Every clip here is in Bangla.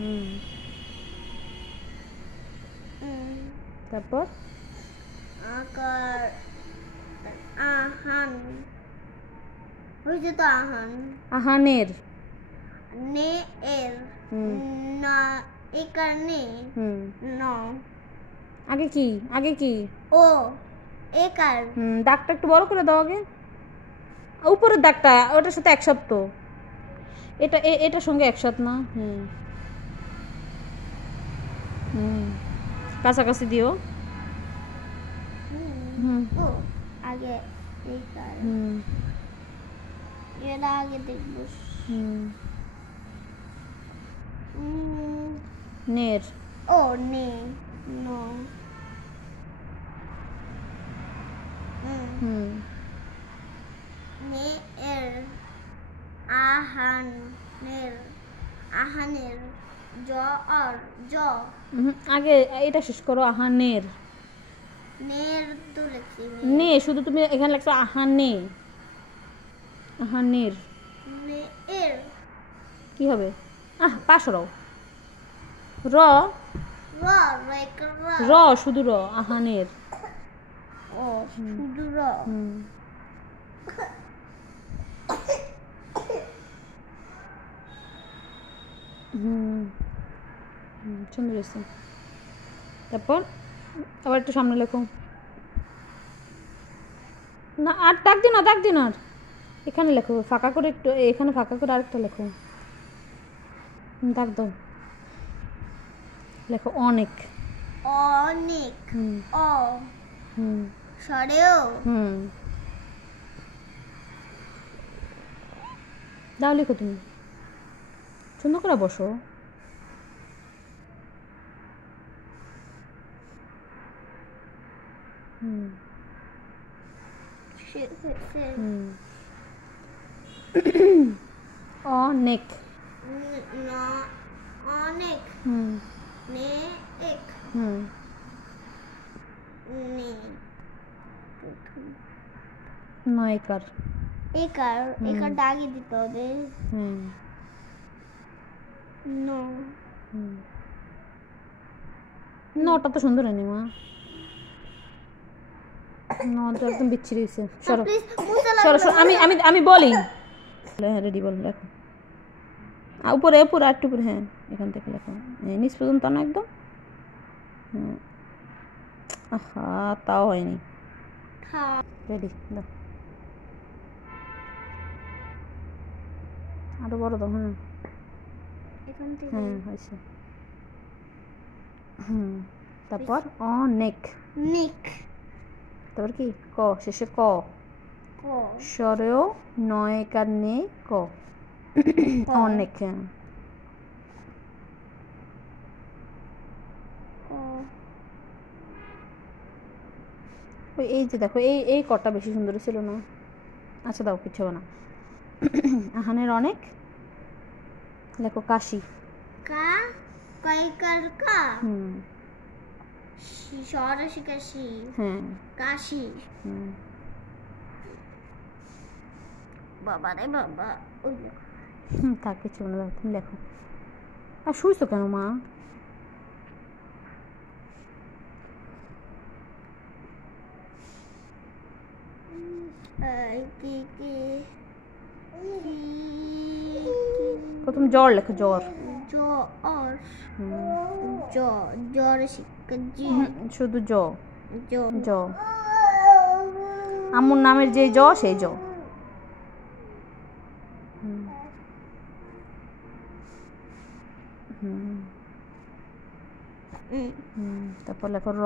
হুম তারপর আকার আহান হয়েছে তো আহান আহানের নে এর হুম না একার নে হুম ন আগে কি ও একার দাগটা একটু বড় করে দাও আগে উপরের দাগটা ওটার সাথে এক সপ্তাহ এটার সঙ্গে একসাথ না হুম কাছাকাছি দিও ও আগে একার এর আগে দেখবো নের ও নে নো নে এর আহানের জ আর জ আগে এটা শেষ করো আহানের নের তো লিখছি নে শুধু তুমি এখানে লেখছো আহানে আহানের নে এর কি হবে পাশ র র র রেকার র শুধু র আহানের ও শুধু র সুন্দর হয়েছে তারপর আবার একটু সামনে লেখো না আর দাগ দিন আর এখানে লেখো ফাঁকা করে একটু এখানে ফাঁকা করে আরেকটা লেখো দাগ দাও লেখো অনেক অনেক অ সরেও দাও লেখো তুমি সুন্দর করে বসো অনেক অনেক নে এক নে নয়কার একার একার দাগি দিতে হবে নটা তো সুন্দর হয়নি মা নটা একদম বিচ্ছিরি হয়েছে সরো সরো আমি বলি হ্যাঁ রেডি বল লেখো উপরে উপরে আর একটু উপরে হ্যাঁ এখান থেকে লেখো নিচ পর্যন্ত না একদম আহা তাও হয়নি রেডি দাও আরো বড় দাও হ্যাঁ হয়েছে তারপর অনেক নিক তারপর কি ক শেষে ক সরেও নয় কার নে ক অনেক এই যে দেখো এই কটা বেশি সুন্দর ছিল না আচ্ছা দাও কিছু না আহানের অনেক লেখো কাশি কা কয়কার কা সরসি কাশি হ্যাঁ কাশি বাবা রে বাবা ওই থাক কিছু না তুমি লেখো আর শুইছো কেন মা প্রথম জ্বর লেখো জ্বর জ্বর শুধু জ আম্মুর নামের যে জ সেই জ তারপর লেখো র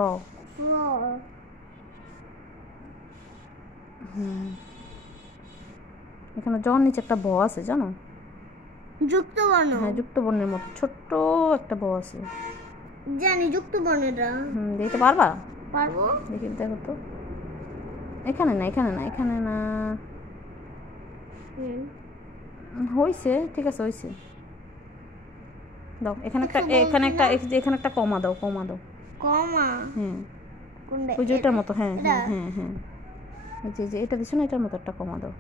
এখানে জ নিচে একটা ব আছে জানো যুক্ত বর্ণ হ্যাঁ যুক্ত বর্ণের মতো ছোট্ট একটা ব আছে জানি যুক্ত বর্ণটা দেখতে পারবা পারবো দেখি দেখো তো এখানে না হয়েছে ঠিক আছে হয়েছে দাও এখানে একটা কমা দাও কমা হ্যাঁ ওই যে এটার মতো হ্যাঁ যে এটা দিছো না এটার মতো একটা কমা দাও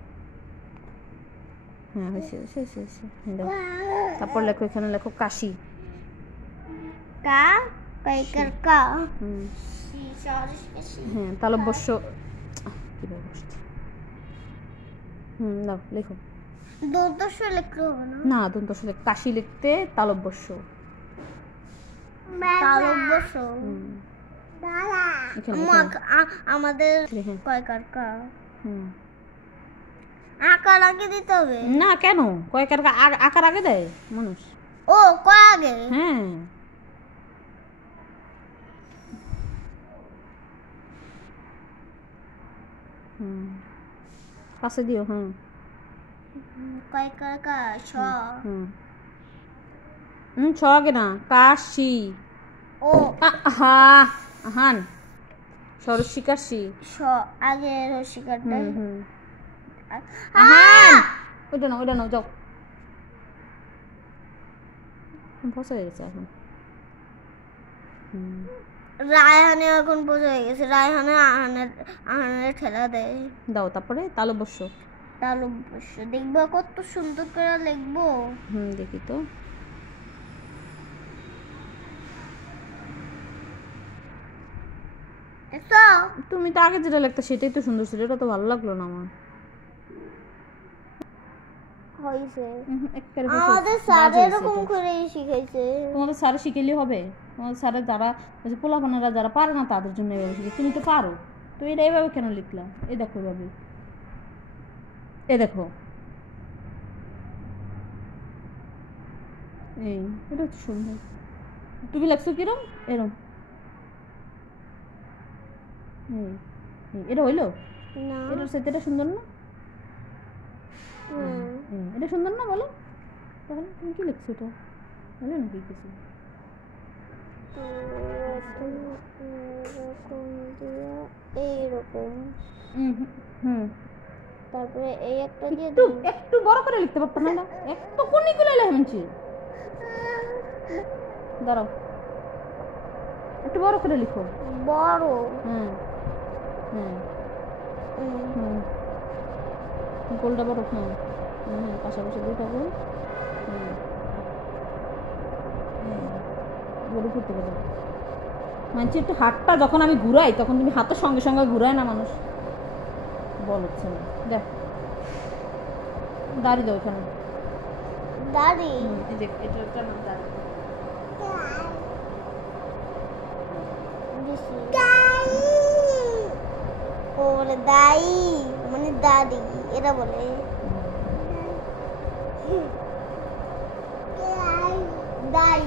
হ্যাঁ হয়েছে দাও তারপর লেখো এখানে লেখো কাশি কা কয়কার কা হুম সি সরি সি হ্যাঁ তালব্যস্য কিভাবে বসছে দাও লেখো দন্তস্ব লিখতে হবে না না দন্তস্ব কাশি লিখতে তালব্যস্য তালব্যস্য এখানে লেখো। আমাদের হ্যাঁ। কয়কার কা হুম আকার আগে দিতে হবে না কেন কয়েকার আকার আগে দেয় মানুষ ও কয় আগে হ্যাঁ পাশে দিও হ্যাঁ কয়কার কা ছ ছ আগে না কাশি ও আহা আহান সরস্বী কাশি ছ আগে রসিকারটা আহান ওইটা নাও যাও বসে হয়ে গেছে এখন রায়হানে এখন বোঝা হয়ে গেছে রায়হানে আহানের ঠেলা দেয় দাও তারপরে তালব্যস্য তালব্যস্য দেখবো কত সুন্দর করে লিখবো দেখি তো তুমি তো আগে যেটা লিখতে সেটাই তো সুন্দর ছিল এটা তো ভালো লাগলো না আমার হইছে একবারে আমাদের স্যার এরকম করে শিখাইছে তোমাদের স্যার শিখেলে হবে তোমাদের স্যারে যারা পোলাপানারা যারা পারে না তাদের জন্য এভাবে শিখে তুমি তো পারো তো এটা এভাবে কেন লিখলা এই দেখো এভাবে এই দেখো এই এটা হচ্ছে সুন্দর তুমি লাগছো কিরম এরম এটা হইলো না এটার সাথে এটা সুন্দর না এটা সুন্দর না বলো তাহলে তুমি কি লিখছো এটা বলো না কি কিছু এইরকম তারপরে এই একটা দিয়ে একটু বড় করে লিখতে পারতাম না একটু কোনি করে লেখছি দাঁড়াও একটু বড় করে লিখো বড় গোলটা বড় পাশাপাশি দুইটা গোল গোল করতে গেলে মানছি একটু হাতটা যখন আমি ঘুরাই তখন তুমি হাতের সঙ্গে সঙ্গে ঘুরায় না মানুষ বল হচ্ছে না দেখ দাঁড়িয়ে দাও এখানে দাড়ি এটা একটা নাম দাঁড়িয়ে ও বলে দাই মানে দাদি এটা বলে দাই